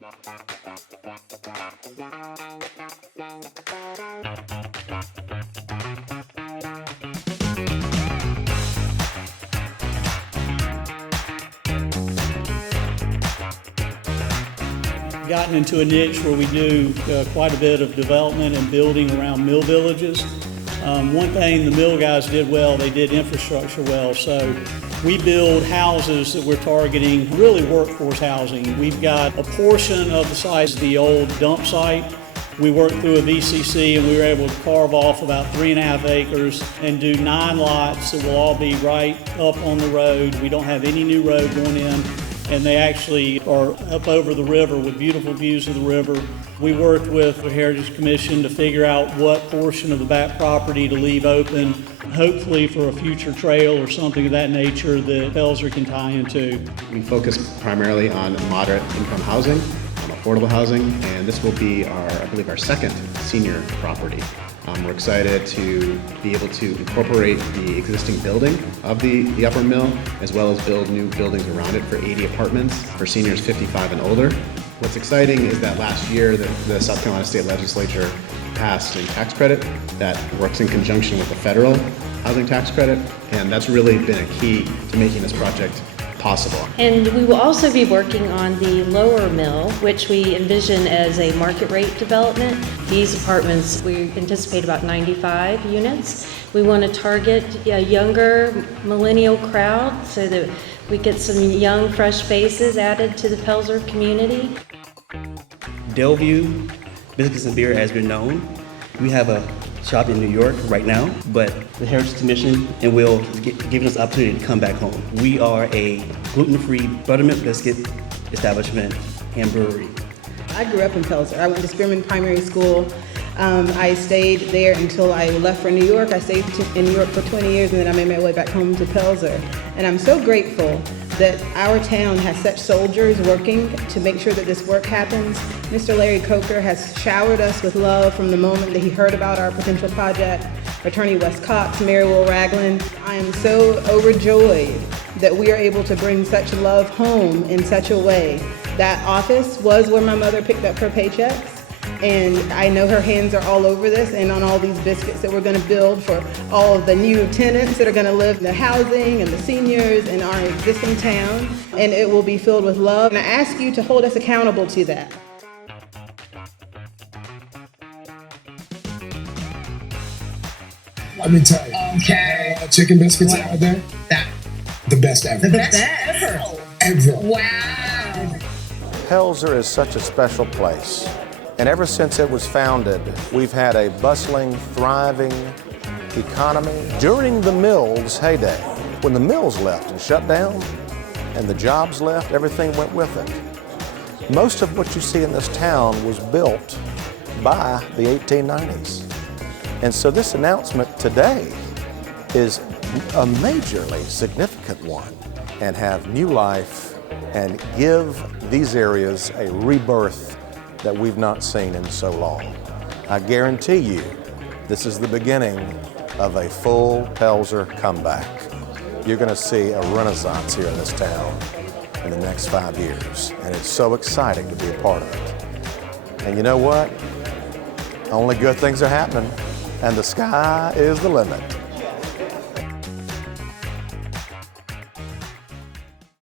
Gotten into a niche where we do quite a bit of development and building around mill villages. One thing the mill guys did well, they did infrastructure well. So we build houses that we're targeting, really workforce housing. We've got a portion of the size of the old dump site. We worked through a VCC and we were able to carve off about 3.5 acres and do 9 lots that will all be right up on the road. We don't have any new road going in, and they actually are up over the river with beautiful views of the river. We worked with the Heritage Commission to figure out what portion of the back property to leave open, hopefully for a future trail or something of that nature that Pelzer can tie into. We focus primarily on moderate income housing, affordable housing, and this will be I believe our second senior property. We're excited to be able to incorporate the existing building of the upper mill, as well as build new buildings around it for 80 apartments for seniors 55 and older. What's exciting is that last year the South Carolina State Legislature passed a tax credit that works in conjunction with the federal housing tax credit, and that's really been a key to making this project possible. And we will also be working on the lower mill, which we envision as a market rate development. These apartments, we anticipate about 95 units. We want to target a younger millennial crowd so that we get some young, fresh faces added to the Pelzer community. Delview Biscuits and Beer has been known. We have a shop in New York right now, but the Heritage Commission and will give us the opportunity to come back home. We are a gluten-free buttermilk biscuit establishment and brewery. I grew up in Pelzer. I went to Spearman Primary School. I stayed there until I left for New York. I stayed in New York for 20 years and then I made my way back home to Pelzer. And I'm so grateful that our town has such soldiers working to make sure that this work happens. Mr. Larry Coker has showered us with love from the moment that he heard about our potential project. Attorney Wes Cox, Mary Will Ragland. I am so overjoyed that we are able to bring such love home in such a way. That office was where my mother picked up her paychecks. And I know her hands are all over this and on all these biscuits that we're going to build for all of the new tenants that are going to live in the housing and the seniors in our existing town. And it will be filled with love. And I ask you to hold us accountable to that. Let me tell you. Okay. Chicken biscuits out there. The best ever. The best ever. Ever. Wow. Pelzer is such a special place. And ever since it was founded, we've had a bustling, thriving economy. During the mill's heyday, when the mills left and shut down, and the jobs left, everything went with it. Most of what you see in this town was built by the 1890s. And so this announcement today is a majorly significant one, and have new life and give these areas a rebirth that we've not seen in so long. I guarantee you, this is the beginning of a full Pelzer comeback. You're gonna see a renaissance here in this town in the next 5 years, and it's so exciting to be a part of it. And you know what? Only good things are happening, and the sky is the limit.